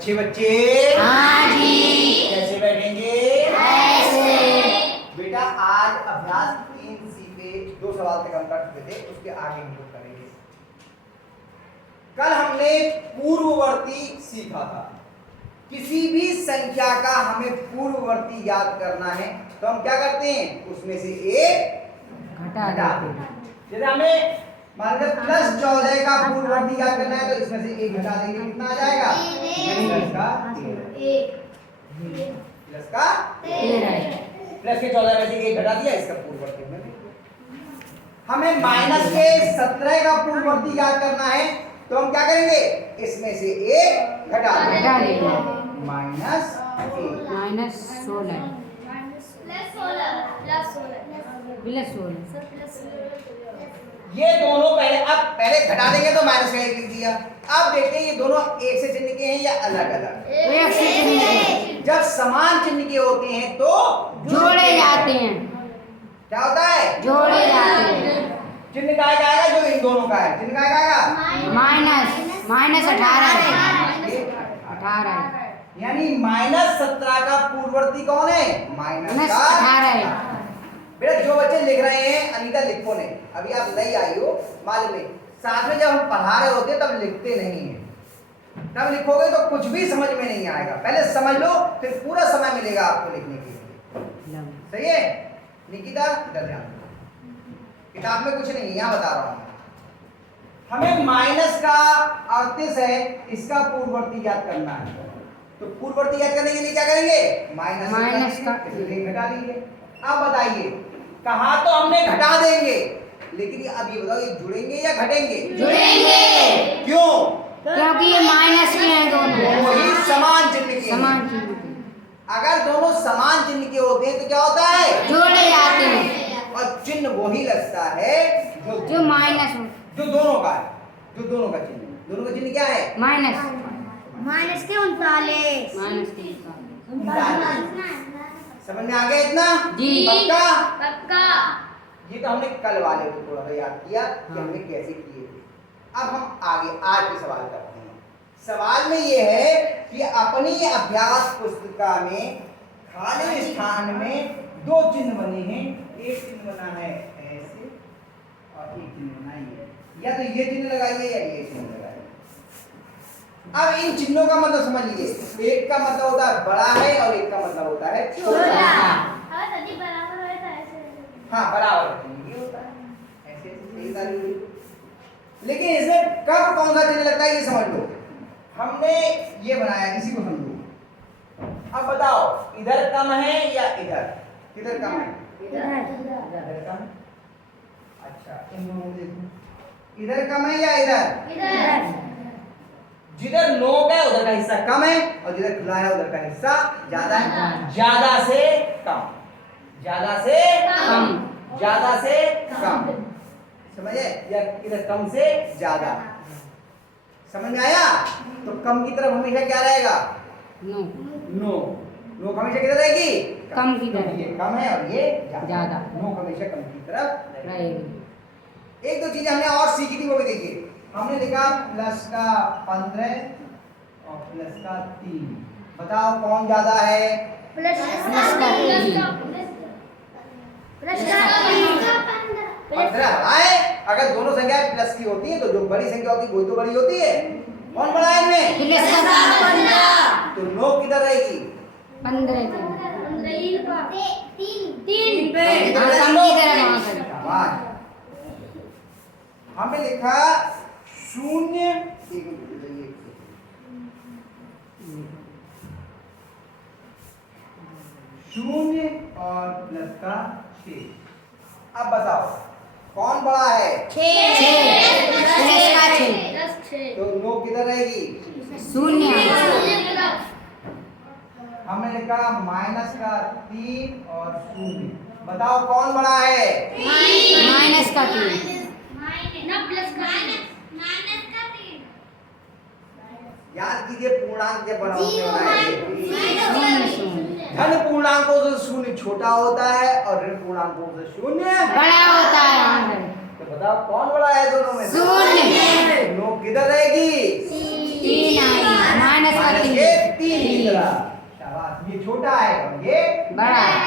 अच्छे बच्चे हाँ जी। कैसे बैठेंगे? ऐसे। बेटा आज अभ्यास 3C पे 2 सवाल तक हम कर चुके थे, उसके आगे हम लोग करेंगे। कल हमने पूर्ववर्ती सीखा था। किसी भी संख्या का हमें पूर्ववर्ती याद करना है तो हम क्या करते हैं, उसमें से एक घटा देते हैं। जैसे हमें मान लो +14 का पूर्ववर्ती याद करना है तो इसमें से एक घटा देंगे, कितना आ जाएगा? प्लस का 13 प्लस के 14 में से एक घटा दिया, इसका पूर्ववर्ती हमने लिख दिया। हमें माइनस के 17 का पूर्ववर्ती याद करना है तो हम क्या करेंगे, इसमें से एक घटा देंगे, माइनस 16 ये दोनों पहले घटा देंगे तो माइनस का एक लिख दिया। अब देखते हैं ये दोनों एक से चिन्ह के हैं या अलग अलग। एक से चिन्ह के। जब समान चिन्ह के होते हैं तो जोड़े जाते हैं। क्या होता है? जोड़े जाते हैं। चिन्ह का आएगा जो इन दोनों का है, चिन्ह का आएगा माइनस 18 यानी -17 का पूर्ववर्ती कौन है? माइनस 18 है। बेटा जो बच्चे लिख रहे हैं अनीता लिखो नहीं, अभी आप नई आई हो मालूम नहीं, साथ में जब हम पढ़ा रहे होते तब लिखते नहीं हैं, तब लिखोगे तो कुछ भी समझ में नहीं आएगा। पहले समझ लो फिर पूरा समय मिलेगा आपको लिखने के लिए। सही है निकिता? इधर ध्यान दो, किताब में कुछ नहीं, यहाँ बता रहा हूँ। हमें माइनस का 38 है, इसका पूर्ववर्ती याद करना है तो पूर्ववर्ती याद करने के लिए क्या करेंगे? माइनस का घटा लीजिए। अब बताइए कहा तो हमने घटा देंगे, लेकिन अब ये बताओ ये जुड़ेंगे या घटेंगे? जुड़ेंगे। क्यों? क्योंकि ये माइनस के हैं दोनों। वही समान चिन्ह के समान हैं। चिन्ह के। अगर दोनों समान चिन्ह के होते हैं तो क्या होता है? जोड़े जाते हैं। और चिन्ह वही लगता है जो माइनस जो दोनों का है, जो दोनों का चिन्ह, दोनों का चिन्ह क्या है? माइनस के 39। समझ में आ गया इतना? जी। पक्का? ये तो हमने कल वाले को थोड़ा सा याद किया कि हमने कैसे किए थे। अब हम आगे आज के सवाल करते हैं। सवाल में ये है कि अपनी अभ्यास पुस्तिका में खाली स्थान में 2 चिन्ह बने हैं, एक चिन्ह बना है ऐसे और एक चिन्ह बना है या तो ये चिन्ह लगाइए या ये चिन्ह लगाइए। अब इन चिन्हों का मतलब समझ लीजिए, एक का मतलब होता है बड़ा है और एक का मतलब होता है छोटा। हाँ बराबर ये होता है ऐसे सही सारी हुई। लेकिन इसमें कब कौन सा चिन्ह लगता है ये समझ लो। हमने ये बनाया, इसी को समझो। अब बताओ इधर कम है या इधर? किधर कम है? इधर कम। अच्छा इन दोनों को देखो, इधर कम है या इधर? जिधर नोक है उधर का हिस्सा कम है और जिधर खुला है उधर का हिस्सा ज्यादा है। ज्यादा से कम, ज्यादा से कम, ज्यादा से कम, समझे? या इधर कम से ज्यादा, समझ में आया? तो कम की तरफ हमेशा क्या रहेगा? नो हमेशा किधर रहेगी? कम की तरफ। ये कम है और ये ज्यादा। नो हमेशा कम की तरफ रहेगी। एक 2 चीजें हमने और सीखी थी, वो भी देखिए। हमने लिखा प्लस का 15 और प्लस का 3। बताओ कौन ज्यादा है? प्लस का 15 आए। अगर दोनों संख्याएं प्लस की होती है तो जो बड़ी संख्या होती है वही तो बड़ी होती है। कौन बड़ा है इनमें? तो 9 किधर रहेगी? 15 हमने लिखा 0 और प्लस का 6। अब बताओ कौन बड़ा है? 6 तो 9 किधर रहेगी? 0। हमने लिखा माइनस का 3 और 0। बताओ कौन बड़ा है? माइनस का 3। याद कीजिए पूर्णांक जब बड़ा होता है धन 0 पूर्णांकों से 0 छोटा होता है और ऋण पूर्णांकों से 0 बड़ा होता है। तो बताओ कौन बड़ा है दोनों में? 0। 9 किधर रहेगी? 3 माइनस का 3। शाबाश, ये छोटा है और ये बड़ा है।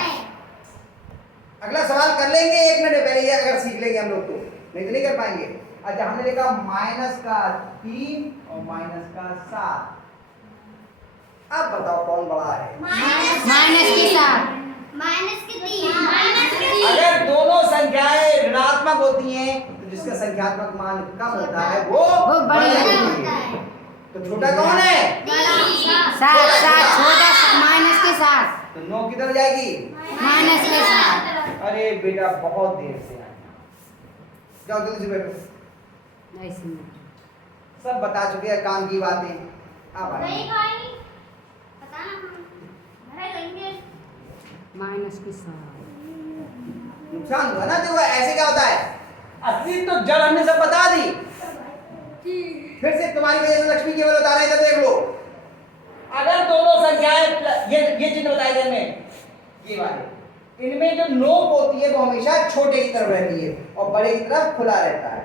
अगला सवाल कर लेंगे 1 मिनट पहले, ये अगर सीख लेंगे हम लोग तो, नहीं तो नहीं कर पाएंगे। अच्छा, हमने लिखा -3 और -7। अब बताओ कौन बड़ा है? माइनस के साथ। अगर दोनों संख्याएं ऋणात्मक होती हैं तो जिसका संख्यात्मक मान कम होता है वो बड़ी बड़ी होती होती है। तो छोटा कौन है? 7 छोटा माइनस के साथ। तो 9 किधर जाएगी? माइनस के साथ। अरे बेटा बहुत देर से आए, जाओ जल्दी से बैठो। ऐसे में। सब बता चुके हैं काम की बातें। अब आइए। माइनस के साथ। नुकसान हुआ ना, देखो ऐसे क्या होता है, असली तो जड़ हमने सब बता दी, फिर से तुम्हारी वजह से लक्ष्मी केवल बता रहे थे। देख लो, अगर दोनों संख्याएं ये चिन्ह बताए गए में, ये वाले, इनमें जो नोक होती है वो हमेशा छोटे की तरफ रहती है और बड़े की तरफ खुला रहता है।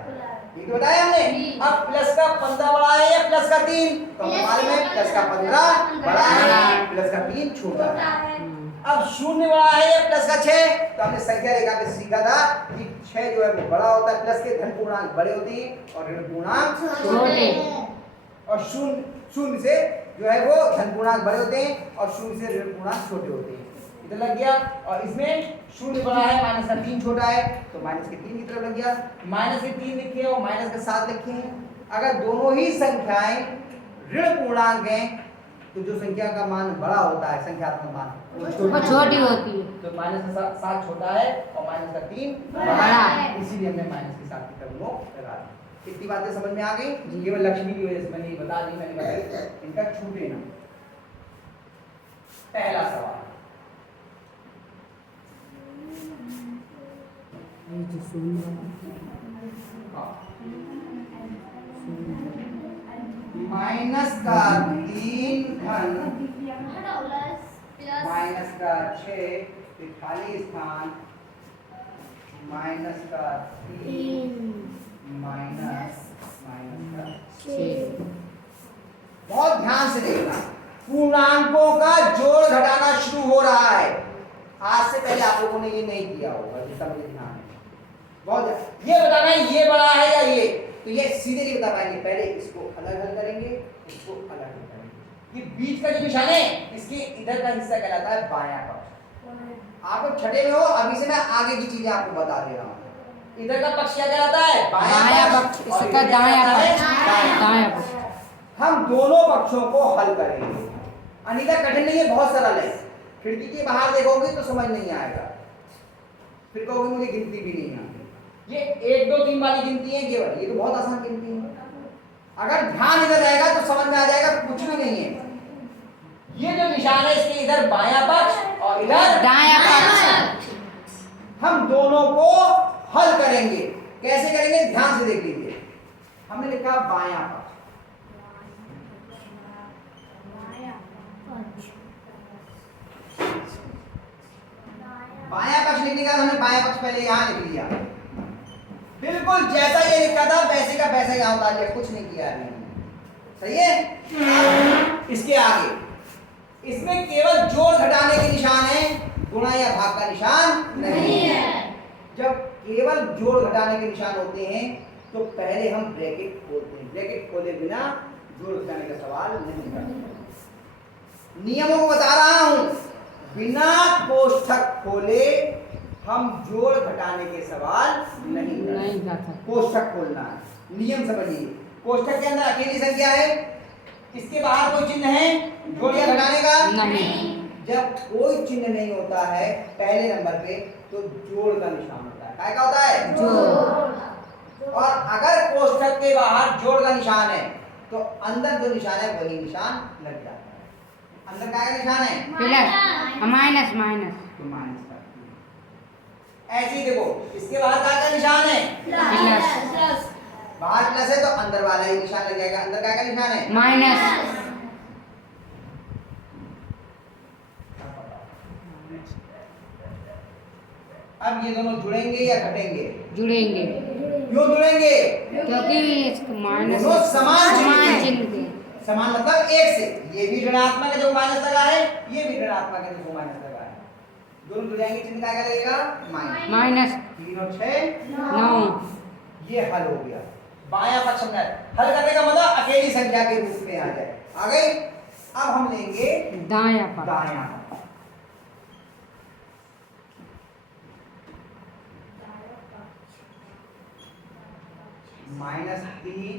ये तो बताया हमने। अब प्लस का 15 बड़ा है या प्लस का 3? तो हमारे में प्लस का 15 बड़ा है, प्लस का 3 छोटा है। अब 0 बड़ा है या प्लस का 6? तो हमने संख्या रेखा पे सीखा था कि 6 जो है वो बड़ा होता है, प्लस के धन पूर्णांक बड़े होते हैं और ऋण पूर्णांक छोटे। और शून्य से जो है वो धन पूर्णांक बड़े होते हैं और 0 से ऋण पूर्णांक छोटे होते हैं। इधर लग गया। और इसमें 0 बड़ा है, माइनस का 3 छोटा है, तो माइनस के 3 की तरफ लग गया। माइनस के 3 लिखे और माइनस के 7 लिखे हैं। अगर दोनों ही संख्याएं ऋण पूर्णांक हैं तो जो संख्या का मान बड़ा होता है, संख्यात्मक मान, वो छोटी होती है। तो माइनस का 7 छोटा है और माइनस का 3 बड़ा है। इसीलिए हमने माइनस के 7 की तरफ नोक लगा दी। इतनी बातें समझ में आ गई? केवल लक्ष्मी की वजह से मैंने ये बता दी, मैंने बताई इनका छूटे ना। पहला सवाल, माइनस का 3 धन माइनस का 6 खाली स्थान माइनस का 3 माइनस का 6। बहुत ध्यान से देखना, पूर्णांकों का जोड़ घटाना शुरू हो रहा है। आज से पहले आप लोगों ने ये नहीं किया होगा, जितना मुझे ध्यान है। बहुत ये बताना है ये बड़ा है या ये, तो ये सीधे नहीं बता पाएंगे। पहले इसको अलग हल करेंगे, इसको अलग हल करेंगे। ये बीच का जो निशान है, इसके इधर का हिस्सा कहलाता है बायां पक्ष। आप लोग छठे में हो, अभी से मैं आगे की चीजें आपको बता दे रहा हूँ। इधर का पक्ष क्या कहलाता है? बायां पक्ष। इसका दायां पक्ष। हम दोनों पक्षों को हल करेंगे। अनिता कठिन नहीं है, बहुत सरल है। खिड़की के बाहर देखोगे तो समझ नहीं आएगा, फिर कहोगे मुझे गिनती भी नहीं आती। ये 1 2 3 वाली गिनती है केवल, ये तो बहुत आसान गिनती है। अगर ध्यान इधर रहेगा तो समझ में आ जाएगा कुछ भी नहीं है। ये जो निशान है इसके इधर बायां पक्ष और इधर दायां पक्ष। हम दोनों को हल करेंगे। कैसे करेंगे? ध्यान से देख लीजिए। हमने लिखा बायां पक्ष, बायां पक्ष लिखने का हमने बायां पक्ष पहले यहां लिख लिया। बिल्कुल जैसा ये लिखा था वैसे का वैसा यहां उतार लिया, कुछ नहीं किया अभी हमने। सही है? इसके आगे इसमें केवल जोड़ घटाने के निशान है, गुणा या भाग का निशान नहीं है। जब केवल जोड़ घटाने के निशान होते हैं तो पहले हम ब्रैकेट खोलते हैं। ब्रैकेट खोले बिना जोड़ घटाने का सवाल नहीं करते। नियमों को बता रहा हूं, बिना कोष्ठक खोले हम जोड़ घटाने के सवाल नहीं करते। कोष्ठक खोलना है, नियम समझिए। कोष्ठक के अंदर अकेली संख्या है, इसके बाहर कोई चिन्ह है जोड़ या घटाने का नहीं। जब कोई चिन्ह नहीं होता है पहले नंबर पे तो जोड़ का निशान होता है। क्या होता है? जोड़। और अगर कोष्ठक के बाहर जोड़ का निशान है तो अंदर जो निशान है वही निशान लग जाता है। अंदर क्या का निशान है? प्लस माइनस तो माइनस का। ऐसे ही देखो, इसके बाहर क्या का निशान है? प्लस। बाहर प्लस है तो अंदर वाला ही निशान लग जाएगा। अंदर क्या का निशान है? माइनस। अब ये दोनों जुड़ेंगे या घटेंगे? जुड़ेंगे, क्यों जुड़ेंगे? क्योंकि माइनस दोनों समान चिन्ह के। समान मतलब एक से, ये भी ऋणात्मक है जो माइनस लगा है, ये भी ऋणात्मक है जो माइनस लगा है, दोनों जुड़ जाएंगे, चिन्ह क्या लगेगा माइनस। माइनस 3 और 6 9। ये हल हो गया। बायां पक्ष हमने हल करने का मतलब अकेली संख्या के रूप में आ जाए, आ गई। अब हम लेंगे दायां पक्ष। दायां पक्ष। -3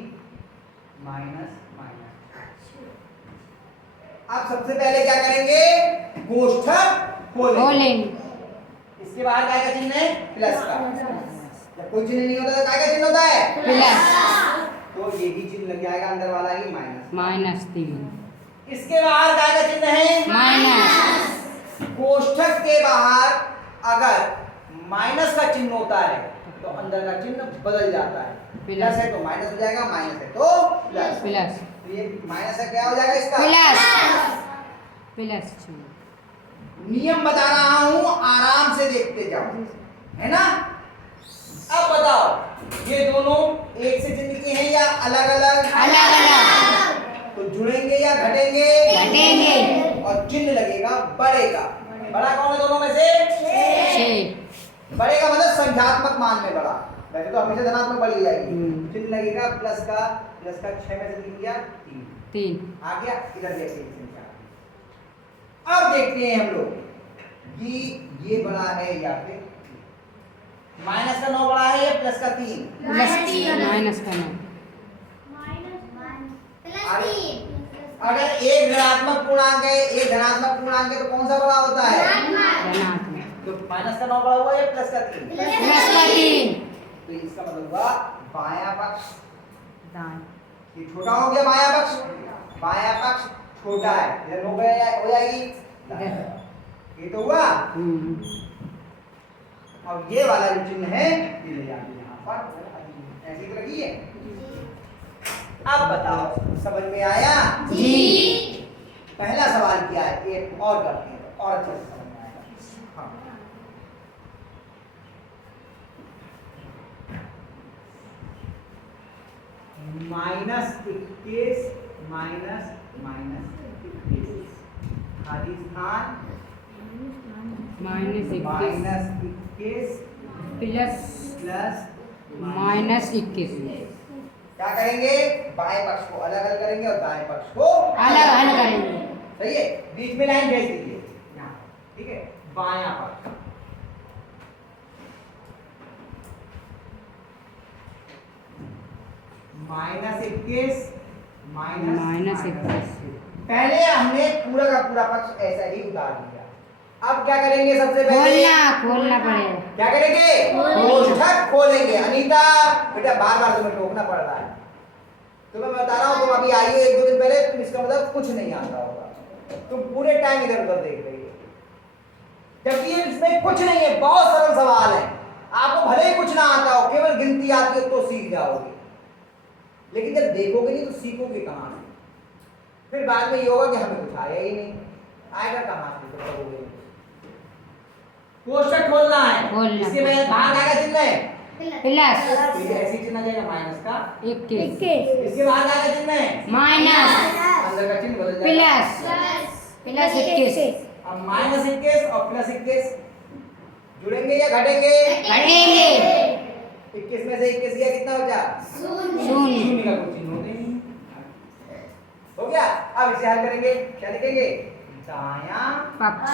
माइनस माइनस। अब सबसे पहले क्या करेंगे, कोष्ठक खोलेंगे। इसके बाहर काय का चिन्ह है, प्लस का। जब कोई चिन्ह नहीं होता तो काय का चिन्ह होता है, प्लस। तो ये भी चिन्ह लग जाएगा अंदर वाला ही माइनस। -3 इसके बाहर काय का चिन्ह है, माइनस। कोष्ठक के बाहर अगर माइनस का चिन्ह होता है तो अंदर का चिन्ह बदल जाता है, प्लस है तो माइनस हो जाएगा, माइनस है तो प्लस। प्लस तो ये माइनस है, क्या हो जाएगा इसका प्लस। नियम बता रहा हूं, आराम से देखते जाओ, है ना। अब बताओ ये दोनों एक से चिन्ह के हैं या अलग अलग, अलग अलग। तो जुड़ेंगे या घटेंगे, घटेंगे। और चिन्ह लगेगा बड़े का। बड़ा कौन है दोनों में से, 6। बड़े का मतलब संख्यात्मक मान में बड़ा, वैसे तो हमेशा धनात्मक बढ़ी जाएगी। चिन्ह लगेगा प्लस का 6 में से निकल गया 3 आ गया, इधर देखिए संख्या। अब देखते हैं हम लोग कि ये बड़ा है या फिर माइनस का 9 बड़ा है या प्लस का 3, माइनस का 9। अगर एक ऋणात्मक पूर्णांक है, एक धनात्मक पूर्णांक है, तो कौन सा बड़ा होता है, धनात्मक। तो माइनस का 9 बड़ा हुआ या प्लस का 3, प्लस का 3। तो इसका मतलब हुआ बायां पक्ष, दाएं। ये छोटा हो गया बायां पक्ष, बायां पक्ष छोटा है, इधर हो जाएगी, ये तो हुआ। अब ये वाला जो चिन्ह है ये ले जाते हैं यहाँ पर, ऐसी तो लगी है। अब बताओ समझ में आया जी। पहला सवाल क्या है, एक और करते हैं तो और अच्छे से समझ में आएगा। हाँ। -21 माइनस माइनस 21 खाली स्थान -21 -21 प्लस प्लस -21। क्या करेंगे, बाएं पक्ष को अलग अलग करेंगे और दाएं पक्ष को अलग अलग करेंगे। सही है, बीच में लाइन भेज दीजिए यहाँ, ठीक है। बायां पक्ष -21 माइनस -21। पहले हमने पूरा का पूरा पक्ष ऐसा ही उतार दिया। अब क्या करेंगे, सबसे पहले खोलना पड़ेगा। क्या करेंगे, कोष्ठक खोलेंगे। अनीता बेटा बार बार तुम्हें टोकना पड़ रहा है, तो मैं बता रहा हूँ, तुम अभी आई हो 1-2 दिन पहले, तुम इसका मतलब कुछ नहीं आता होगा, तुम पूरे टाइम इधर उधर देख रही हो, जबकि इसमें कुछ नहीं है, बहुत सरल सवाल है। आपको भले ही कुछ ना आता हो, केवल गिनती आती हो तो सीख जाओगे, लेकिन जब देखोगे नहीं तो सीखोगे कहाँ से, फिर बाद में ये होगा कि हमें कुछ आया ही नहीं, आएगा कहाँ से, तो करोगे। कोष्ठक खोलना है, इसके में बाहर क्या का चिन्ह है, प्लस। ये ऐसी चिन्ह आ जाएगा माइनस का 21। इसके बाहर क्या का चिन्ह है, माइनस। अंदर का चिन्ह बदल जाएगा, प्लस 21। अब -21 और +21 जुड़ेंगे या घटेंगे, घटेंगे। 21 में से 21 गया कितना बचा, शून्य। शून्य का कोई चिन्ह होता ही नहीं, हो गया। अब इसे हल करेंगे, क्या लिखेंगे, दायां पक्ष।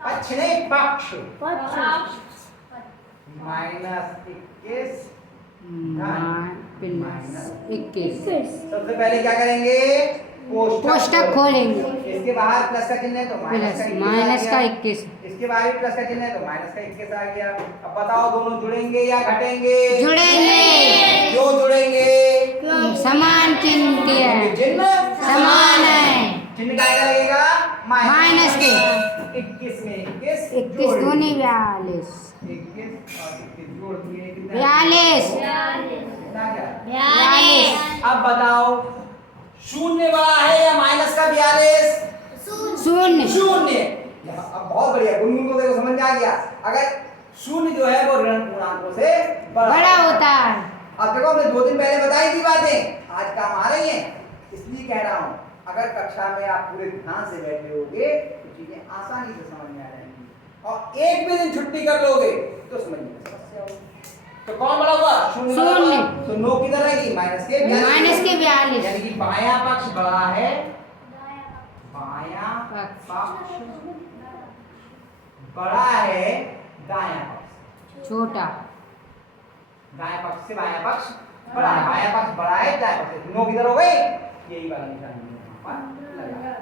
पक्ष नहीं पक्ष, -21 -21। सबसे पहले क्या करेंगे, कोष्ठक खोलेंगे। इसके बाहर प्लस का चिन्ह है तो माइनस का 21। इसके बाहर भी प्लस का चिन्ह है तो माइनस का 21 आ गया। अब बताओ दोनों जुड़ेंगे या घटेंगे, जुड़ेंगे। क्यों जुड़ेंगे, समान चिन्ह के हैं, चिन्ह समान है। चिन्ह क्या लगेगा, माइनस के 21 में 21 21 दूनी 42। 21 और 21 जोड़ दिए कितना, 42। कितना क्या, 42। अब बताओ शून्य बड़ा है या माइनस का 42, शून्य। शून्य। अब बहुत बढ़िया, गुनगुन को देखो समझ में आ गया, अगर शून्य जो है वो ऋण पूर्णांकों से बड़ा होता है, अब देखो हमने 2 दिन पहले बताई थी बातें, आज काम आ रही हैं, इसलिए कह रहा हूँ अगर कक्षा में आप पूरे ध्यान से बैठे होगे तो चीजें आसानी से समझ में आ जाएंगी, और एक भी दिन छुट्टी कर लोगे तो समझने में समस्या होगी। तो कौन बड़ा हुआ? शून्य बड़ा हुआ। तो 9 किधर रहेगी? माइनस के 42 यानी कि बायां पक्ष बड़ा है, बायां पक्ष बड़ा है दायां पक्ष छोटा। दाएं पक्ष से बायां पक्ष बड़ा है, बायां पक्ष बड़ा है दाएं पक्ष से। 9 किधर हो गई? यही वाला निशान यहाँ पर लगा।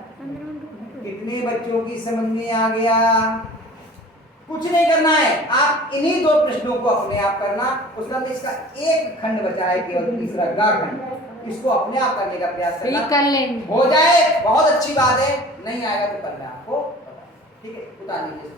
कितने बच्चों की समझ में आ गया? कुछ नहीं करना है, आप इन्हीं 2 प्रश्नों को अपने आप करना। उसके बाद इसका एक खंड बचा है केवल, तीसरा गा खंड, इसको अपने आप करने का प्रयास फिर करना। कर लेंगे। हो जाए बहुत अच्छी बात है, नहीं आएगा तो कल मैं आपको बताऊंगा। ठीक है, उतार लीजिए।